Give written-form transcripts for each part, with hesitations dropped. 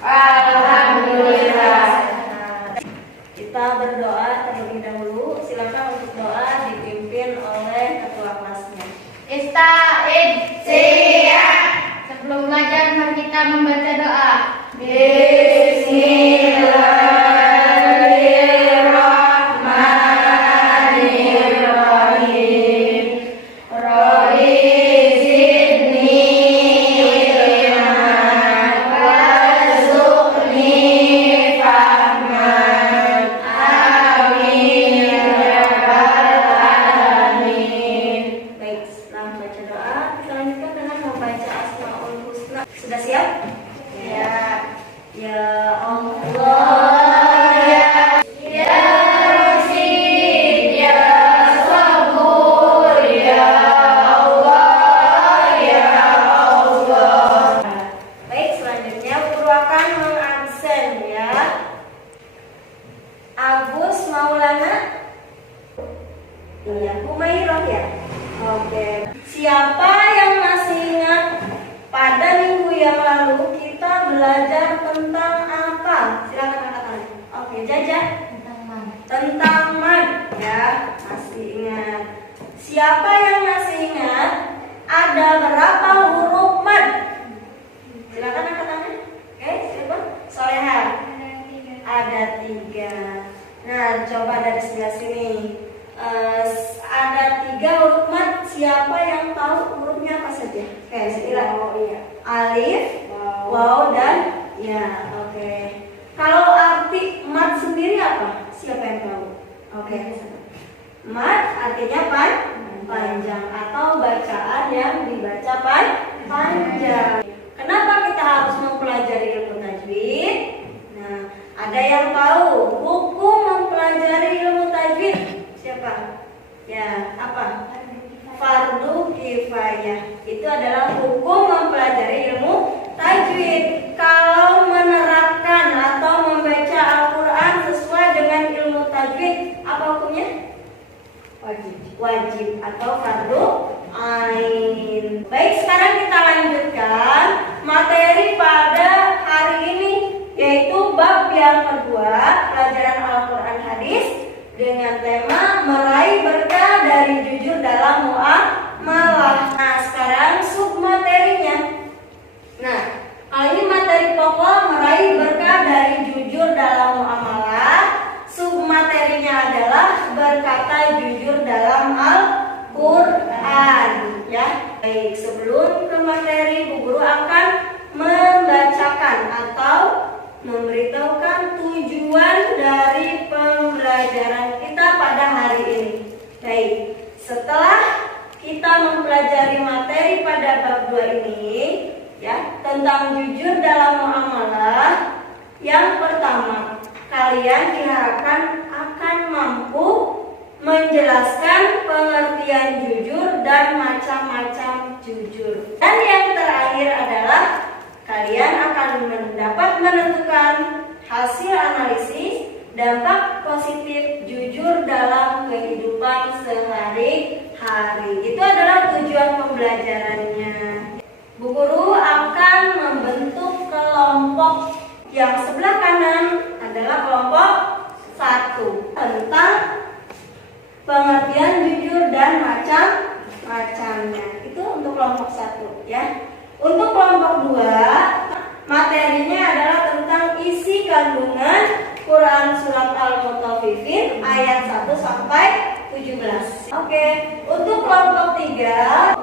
Alhamdulillah. Kita berdoa terlebih dahulu. Silakan untuk doa dipimpin oleh ketua kelasnya. Ista'id. Siap. Sebelum belajar mari kita membaca doa. Bismillahirrahmanirrahim. Rabbi zidni ilman warzuqni fahman. Amin ya rabbal alamin. Baik, setelah membaca doa, kita lanjutkan dengan membaca Asmaul Husna. Sudah siap? Ya. Ya Allah. Baik, selanjutnya guru akan mengabsen ya. Agus Maulana. Iya, Humairah ya. Oke. Siapa yang masih ingat pada minggu yang lalu kita belajar tentang apa? Silakan angkat tangan. Oke, Jaja. Tentang mad ya, masih ingat. Siapa yang masih ingat ada berapa huruf mad? Silakan angkat tangan. Oke, siapa? Soleha. Ada 3. Nah, coba dari sebelah sini. Ada 3 huruf mad. Siapa yang tahu hurufnya apa saja? Oke, silakan. Alif, waw, dan ya. Oke. Kalau arti mad sendiri apa? Siapa yang tahu? Oke. Mad artinya panjang atau bacaan yang dibaca panjang. Kenapa kita harus mempelajari ilmu tajwid? Nah, ada yang tahu hukum mempelajari ilmu tajwid? Siapa? Ya, apa? Fardu kifayah. Itu adalah hukum mempelajari ilmu tajwid. Kalau menerapkan atau membaca Al-Quran sesuai dengan ilmu tajwid, apa hukumnya? Wajib atau fardu ain. Baik, sekarang kita lanjutkan materi pada hari ini, yaitu bab yang kedua, pelajaran Al-Quran hadis dengan tema meraih berkah dari jujur dalam muamalah. Nah, sekarang submaterinya. Nah, kali ini materi pokok meraih berkah dari jujur dalam muamalah. Submaterinya adalah berkata jujur dalam Al-Quran. Ya, baik. Sebelum ke materi, Bu Guru akan membacakan atau memberitahukan tujuan dari pembelajaran kita pada hari ini. Baik, setelah kita mempelajari materi pada bab 2 ini, ya, tentang jujur dalam muamalah, yang pertama, kalian diharapkan akan mampu menjelaskan pengertian jujur dan macam-macam jujur. Dan yang terakhir adalah kalian akan dapat menentukan hasil analisis dampak positif jujur dalam kehidupan sehari-hari. Itu adalah tujuan pembelajarannya. Bu Guru akan membentuk kelompok. Yang sebelah kanan adalah kelompok 1 tentang pengertian jujur dan macam-macamnya. Itu untuk kelompok 1 ya. Untuk kelompok 2, materinya adalah tentang isi kandungan Quran surat Al-Mutaffifin ayat 1 sampai 17. Oke, untuk kelompok 3,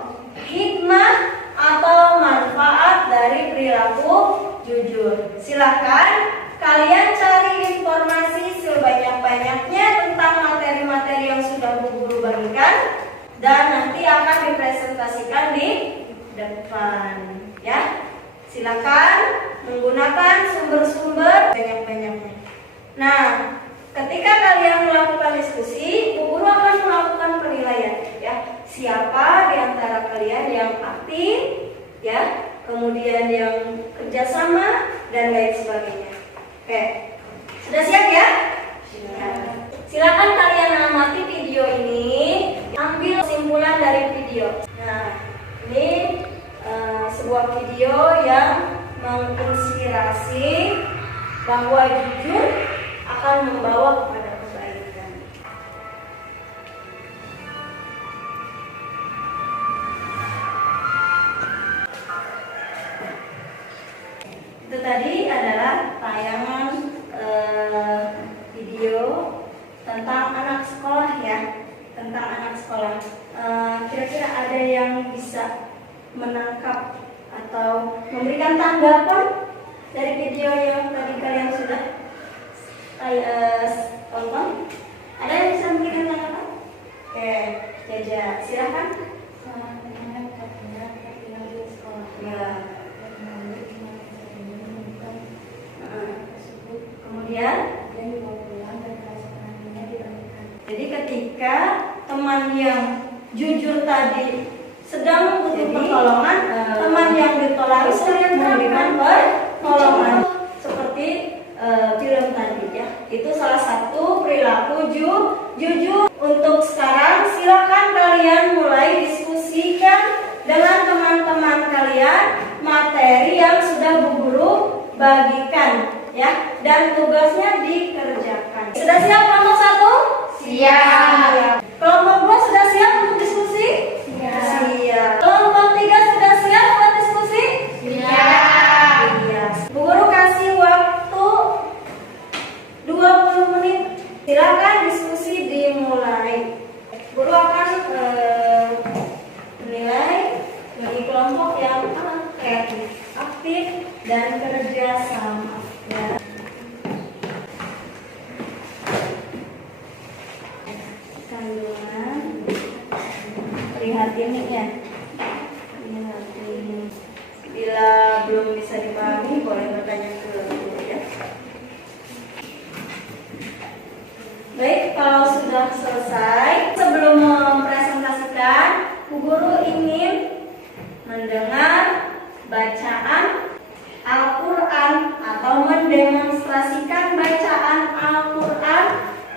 hikmah atau manfaat dari perilaku jujur. Silahkan kalian cari informasi sebanyak-banyaknya tentang materi-materi yang sudah Bu Guru bagikan dan nanti akan dipresentasikan di depan ya. Silakan menggunakan sumber-sumber banyak-banyaknya. Nah, ketika kalian melakukan diskusi, Bu Guru akan melakukan penilaian ya. Siapa di antara kalian yang aktif ya, kemudian yang kerjasama dan lain sebagainya. Oke, sudah siap ya? Silakan kalian amati video ini, ambil kesimpulan dari video. Nah, ini sebuah video yang menginspirasi bahwa jujur akan membawa kepada kebaikan. Itu tadi adalah tayangan video tentang anak sekolah ya, tentang anak sekolah. Kira-kira ada yang bisa menangkap atau memberikan tanggapan dari video yang tadi kalian sudah tonton? Ada yang bisa memberikan tanggapan? Oke, Jaja, silakan. Ya. Kemudian, jadi ketika teman yang jujur tadi sedang butuh pertolongan, teman yang ditolak memberikan pertolongan seperti film tadi ya. Itu salah satu perilaku jujur. Untuk sekarang silakan kalian mulai diskusikan dengan teman-teman kalian materi yang sudah Bu Guru bagikan ya, dan tugasnya dikerjakan. Sudah siap kelompok 1? Siap. Kelompok 2 sudah siap untuk diskusi? Siap. Kelompok 3 sudah siap buat diskusi? Siap. Iya. Bu Guru kasih waktu 20 menit. Silakan diskusi dimulai. Guru akan menilai bagi kelompok yang kreatif, aktif, dan kerja sama. Ya. Kandungan, lihat ini ya. Lihat ini. Bila belum bisa dipahami, boleh bertanya ke guru ya. Baik, kalau sudah selesai, sebelum mempresentasikan, Bu Guru ingin mendengar bacaan Al-Quran atau mendemonstrasikan bacaan Al-Quran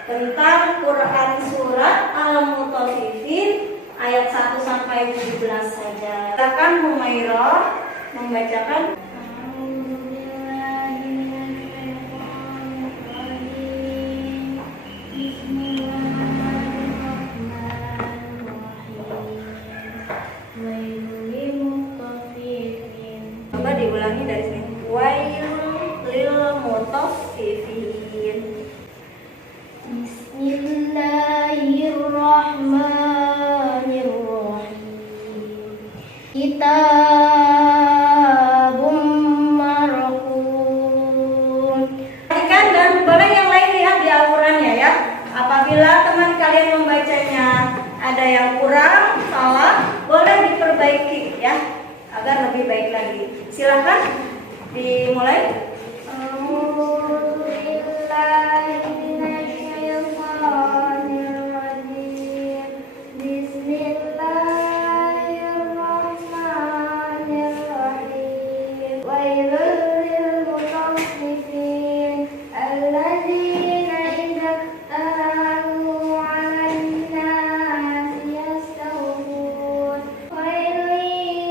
tentang Quran surat Al-Mutaffifin ayat 1 sampai 17 saja. Silakan Humairah membacakan. Coba diulangi dari sini. Wailul lil mutaffifin. Bismillahirrahmanirrahim. Kitabum marqum. Perhatikan dan boleh yang lain lihat di Al-Qurannya ya. Apabila teman kalian membacanya ada yang kurang, salah, boleh diperbaiki ya, agar lebih baik lagi. Silakan dimulai. Bismillahirrahmanirrahim. Wailul lil mutaffifin alladzina idza iktalu 'alan nasi yastawfun. Wailul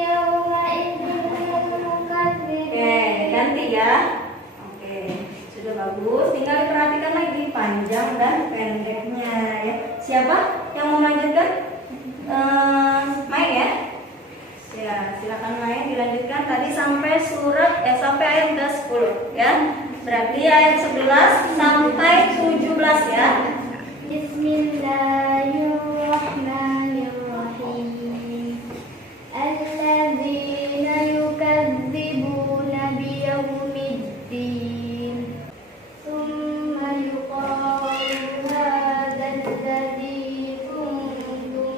yawma idzin lil mukazzibin. Oke, ganti ya. Oke, sudah bagus. Tinggal diperhatikan lagi panjang dan pendeknya ya. Siapa yang mau melanjutkan? Main ya. Ya, silakan main dilanjutkan tadi sampai sampai ayat 10 ya. Berarti ayat 11 sampai 17 ya. Bismillahirrahmanirrahim. Alladzina yukadzibuna biyaumiddin. Tsumma yuqalu hadzal ladzi kuntum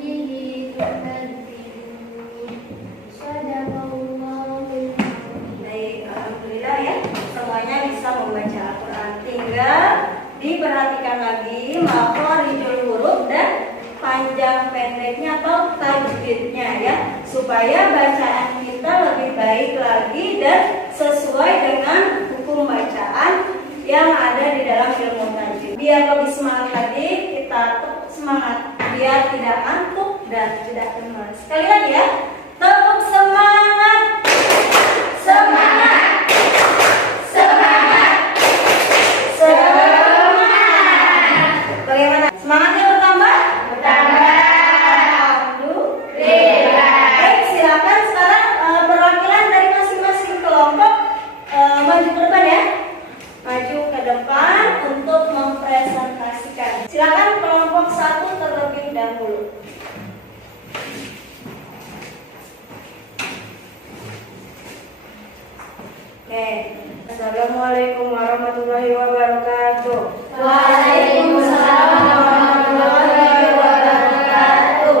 bihi tukadzibun. Shadaqallahul Baik, alhamdulillah ya. Semuanya bisa membaca Al-Quran. Tinggal diperhatikan lagi makhorijul huruf dan panjang pendeknya atau tajwidnya ya, supaya bacaan kita lebih baik lagi dan sesuai dengan hukum bacaan yang ada di dalam ilmu tajwid. Biar lebih semangat lagi, kita tetap semangat biar tidak ngantuk dan tidak lemas. Sekali lagi ya, tetap semangat, semangat, semangat. Oke. Assalamualaikum warahmatullahi wabarakatuh. Waalaikumsalam warahmatullahi wabarakatuh.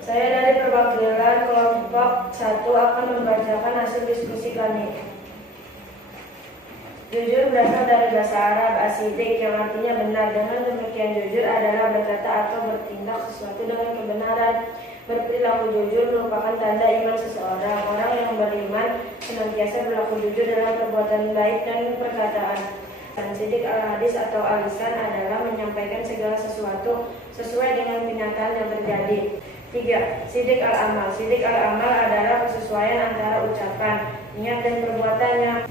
Saya dari perwakilan kelompok 1 akan membacakan hasil diskusi kami. Jujur berasal dari bahasa Arab asidik yang artinya benar. Dengan demikian jujur adalah berkata atau bertindak sesuatu dengan kebenaran. Berperilaku jujur merupakan tanda iman seseorang. Orang yang beriman senantiasa berlaku jujur dalam perbuatan baik dan perkataan. Dan sidik al-hadis atau al-lisan adalah menyampaikan segala sesuatu sesuai dengan kenyataan yang terjadi. 3. Sidik al-amal. Sidik al-amal adalah kesesuaian antara ucapan, niat dan perbuatannya.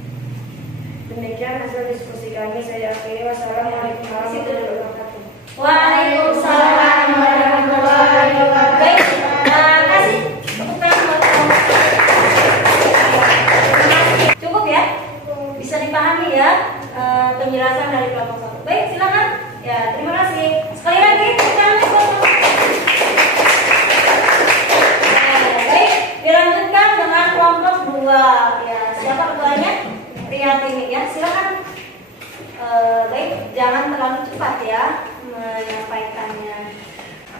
Demikian hasil diskusi kami. Saya akhiri. Wassalamualaikum warahmatullahi wabarakatuh. Waalaikumsalam warahmatullahi wabarakatuh. Baik, kasih tepuk tangan buat kamu. Cukup ya? Bisa dipahami ya penjelasan dari kelompok 1. Baik, silakan. Ya, terima kasih. Sekali lagi tepuk tangan buat kamu. Baik, dilanjutkan dengan kelompok 2. Ya, siapa ketuanya? Priyatini ya, silakan. Baik, jangan terlalu cepat ya menyampaikannya.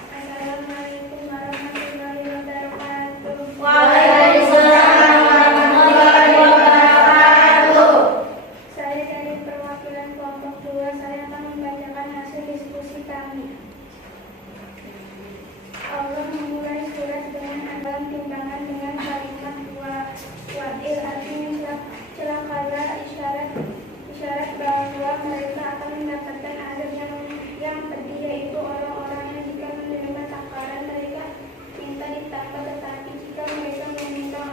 Assalamualaikum warahmatullahi wabarakatuh. Waalaikumsalam warahmatullahi wabarakatuh. Saya dari perwakilan kelompok 2, saya akan membacakan hasil diskusi kami. Allah memulai surat dengan ambang timbangan dengan kalimat wadil, artinya celakalah, isyarat bahwa mereka akan mendapatkan azab yang pedih, yaitu orang-orang yang jika menerima takaran mereka minta ditambah, tetapi jika mereka meminta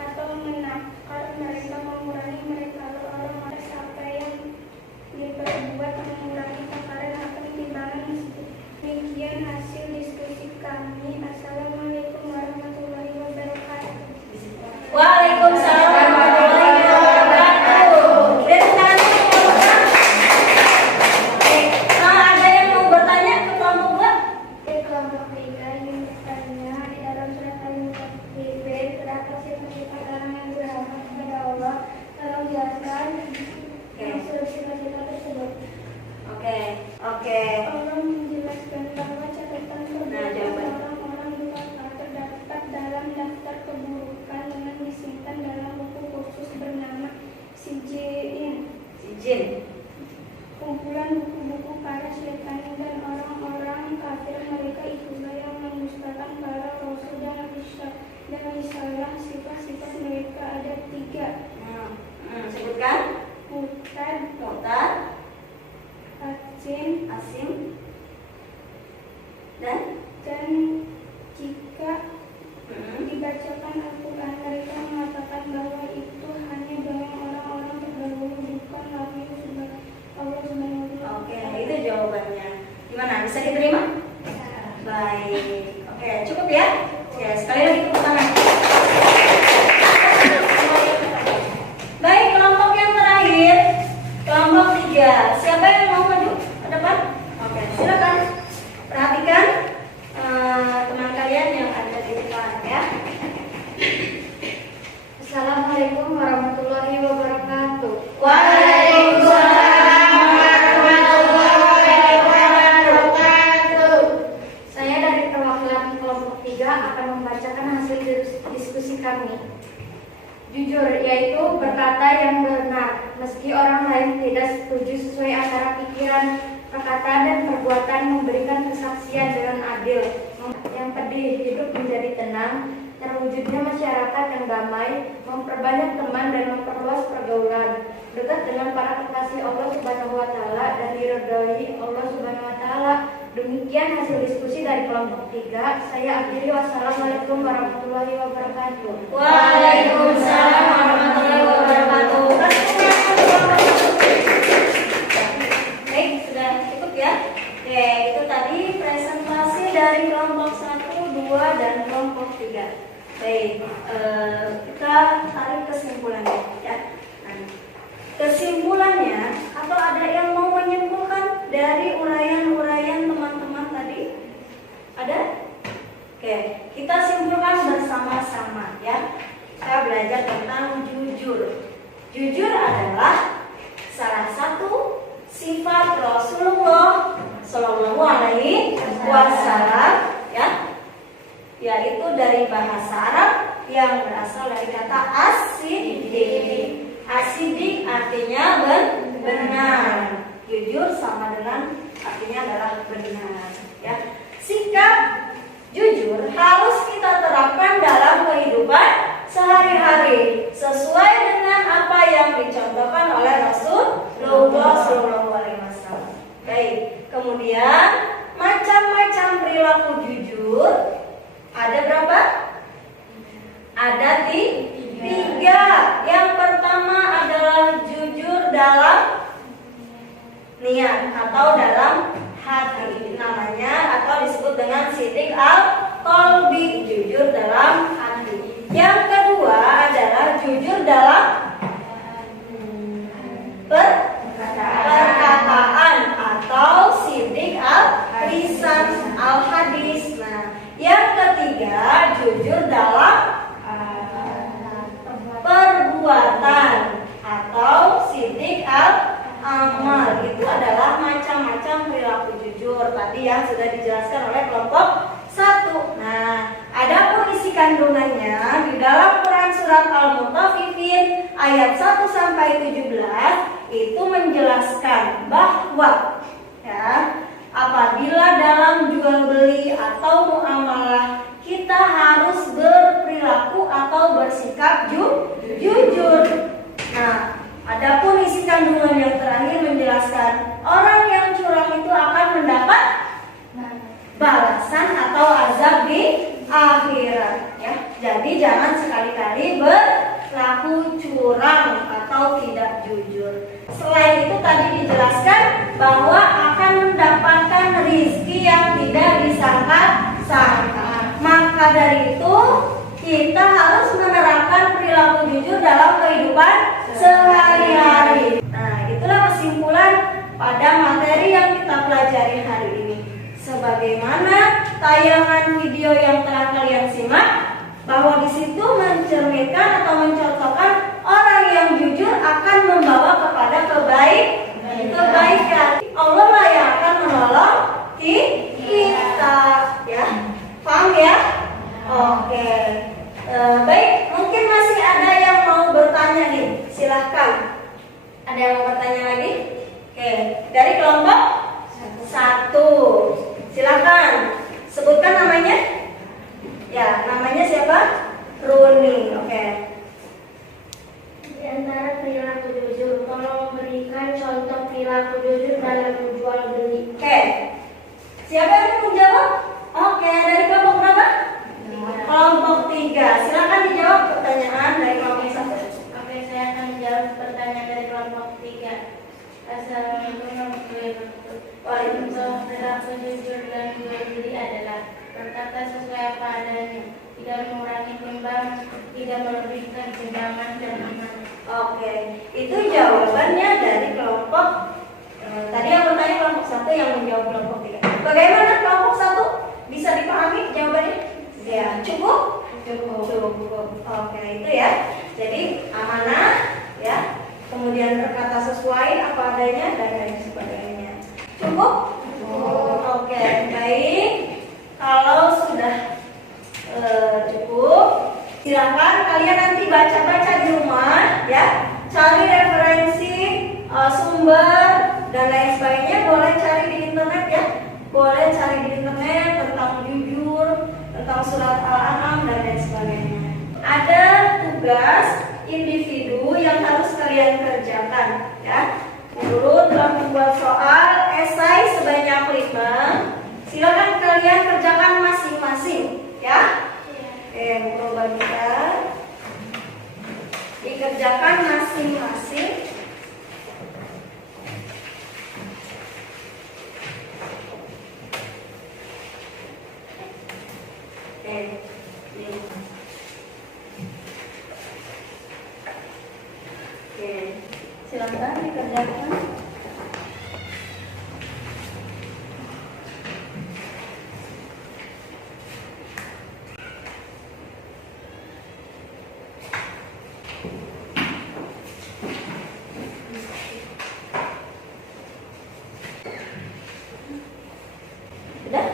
atau menakar mereka mengurangi mereka. Orang-orang siapa yang diperbuat mengurangi takaran akan timbangan. Demikian hasil diskusi kami. Assalamualaikum warahmatullahi wabarakatuh. Waalaikumsalam warahmatullahi wabarakatuh. Dan sekarang ada yang mau bertanya ke kelompok 2? Di kelompok 3 yang bertanya di dalam surat Al-Mutaffifin, terdapat sifat-sifat orang yang berharap kepada Allah. Tolong jelaskan sifat-sifat tersebut. Oke. Allah menjelaskan bahwa catatan perbuatan orang-orang durhaka terdapat dalam daftar keburukan yang disimpan dalam buku khusus bernama Sijin. Kumpulan buku-buku para syaitan dan orang-orang kafir. Mereka itulah yang mendustakan para rasul dan risalah. Sifat-sifat mereka ada 3. Sebutkan. Murtad, Asim, dan jika dibacakan Al-Quran, mereka mengatakan bahwa itu hanya dengan orang-orang terdahulu, bukan Nabi Allah Subhanahu wa Ta'ala. Oke, itu jawabannya. Gimana? Bisa diterima? Baik. Oke, cukup ya? Ya, sekali lagi tepuk tangan. Baik, kelompok yang terakhir, kelompok 3. Siapa yang mau maju ke depan? Oke, silakan. Perhatikan teman kalian yang ada di depan ya. Assalamualaikum warahmatullahi wabarakatuh. Waalaikumsalam warahmatullahi wabarakatuh. Saya dari perwakilan kelompok 3 akan membacakan hasil diskusi kami. Jujur, yaitu berkata yang benar, meski orang lain tidak setuju, sesuai antara pikiran, perkataan dan perbuatan, memberikan kesaksian dengan adil, yang pedih hidup menjadi tenang, terwujudnya masyarakat yang damai, memperbanyak teman dan memperluas pergaulan, dekat dengan para kekasih Allah Subhanahu wa Ta'ala dan diridhoi Allah Subhanahu wa Ta'ala. Demikian hasil diskusi dari kelompok 3. Saya akhiri. Wassalamualaikum warahmatullahi wabarakatuh. Waalaikumsalam warahmatullahi wabarakatuh. Baik, sudah cukup ya. Oke, itu tadi presentasi dari kelompok 1, 2, dan kelompok 3. Baik, kita tarik kesimpulannya ya. Kesimpulannya, atau ada yang mau menyimpulkan dari uraian-uraian teman-teman tadi? Ada? Oke, kita simpulkan bersama-sama ya. Kita belajar tentang jujur. berasal dari kata asidik. Asidik artinya benar. Jujur sama dengan artinya adalah benar. Ya. Sikap jujur harus kita terapkan dalam kehidupan sehari-hari sesuai dengan apa yang dicontohkan oleh Rasulullah SAW. Baik, kemudian macam-macam perilaku jujur ada berapa? Ada tiga. Yang pertama adalah jujur dalam niat atau dalam hati, namanya atau disebut dengan sidik al-qalbi, jujur dalam hati. Yang kedua adalah jujur dalam perkataan atau sidik al-lisan al-hadis. Nah, yang ketiga jujur dalam perbuatan atau sidik al-amal. Itu adalah macam-macam perilaku jujur tadi yang sudah dijelaskan oleh kelompok 1. Nah, adapun isi kandungannya di dalam Quran surat Al-Mutaffifin ayat 1 sampai 17 itu menjelaskan bahwa ya, apabila dalam jual beli atau muamalah kita harus berperilaku atau bersikap jujur. Nah, adapun isi kandungan yang terakhir menjelaskan orang yang curang itu akan mendapat balasan atau azab di akhirat. Ya, jadi jangan sekali-kali berlaku curang atau tidak jujur. Selain itu tadi dijelaskan bahwa akan mendapatkan rizki yang tidak disangka-sangka. Maka dari itu kita harus menerapkan perilaku jujur dalam kehidupan sehari-hari. Nah, itulah kesimpulan pada materi yang kita pelajari hari ini. Sebagaimana tayangan video yang telah kalian simak, bahwa di situ mencerminkan atau mencontohkan orang yang jujur akan membawa kepada kebaikan. Allah lah yang akan menolong kita, ya. Paham ya? Oke. Baik, mungkin masih ada yang mau bertanya nih. Silahkan. Ada yang mau bertanya lagi? Oke, dari kelompok 1. Silakan. Sebutkan namanya. Ya, namanya siapa? Runi. Oke. Di antara perilaku jujur, tolong memberikan contoh perilaku jujur dalam menjual beli. Oke. Siapa yang mau menjawab? Oke, dari kelompok berapa? Kelompok 3. Silakan dijawab pertanyaan dari kelompok 1. Oke, saya akan menjawab pertanyaan dari kelompok 3. Assalamualaikum warahmatullahi wabarakatuh. Waalaikumsalam. Perilaku jujur dalam jual beli adalah berkata sesuai apa adanya, tidak mengurangi timbang, tidak melebihkan timbangan dan aman. Oke, itu jawabannya dari kelompok tadi yang bertanya kelompok 1, yang menjawab kelompok 3. Bagaimana kelompok 1? Bisa dipahami jawabannya? Ya, cukup. Oke, itu ya. Jadi amanah, ya. Kemudian berkata sesuai apa adanya dan lain sebagainya. Cukup? Oke, baik. Kalau sudah cukup, silakan kalian nanti baca-baca di rumah, ya. Cari referensi, sumber dan lain sebagainya. Boleh cari di internet, ya. Boleh cari di internet tentang jujur, tentang surat Al-An'am dan lain sebagainya. Ada tugas individu yang harus kalian kerjakan, ya. Guru telah membuat soal esai sebanyak 5. Silakan kalian kerjakan masing-masing, ya. Oke, coba kita dikerjakan masing-masing. Oke, silakan dikerjakan. Sudah?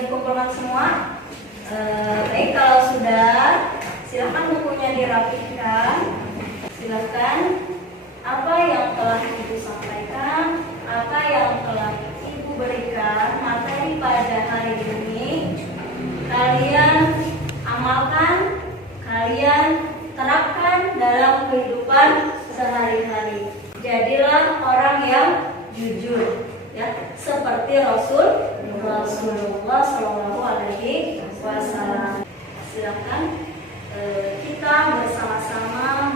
dikumpulkan semua? Baik, kalau sudah, silakan bukunya dirapikan. Silakan apa yang telah Ibu sampaikan, apa yang telah Ibu berikan materi pada hari ini, kalian amalkan, kalian terapkan dalam kehidupan sehari-hari. Jadilah orang yang jujur, ya, seperti Rasulullah Shallallahu Alaihi Wasallam. Silakan kita bersama-sama